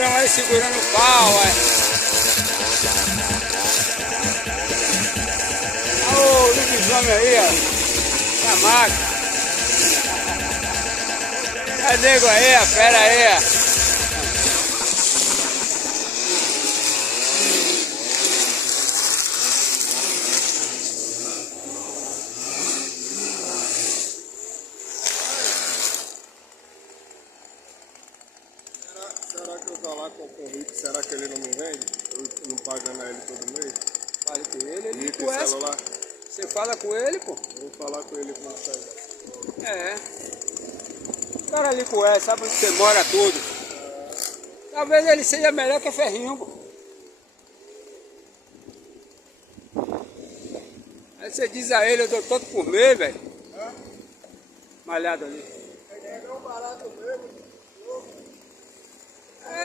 Negrão aí segurando o pau, olha o lobisomem aí, ó. Na máquina. É nego aí, a fera aí, ó. Será que eu falar com o convite, será que ele não me vende? Eu não pagando a ele todo mês? Fale com ele, ele E conhece. celular? Você fala com ele, pô. Eu vou falar com ele quando sair. É. O cara ali conhece, sabe onde você mora tudo. Talvez ele seja melhor que Ferrinho, pô. Aí você diz a ele, eu dou tanto por mês, velho. Malhado ali.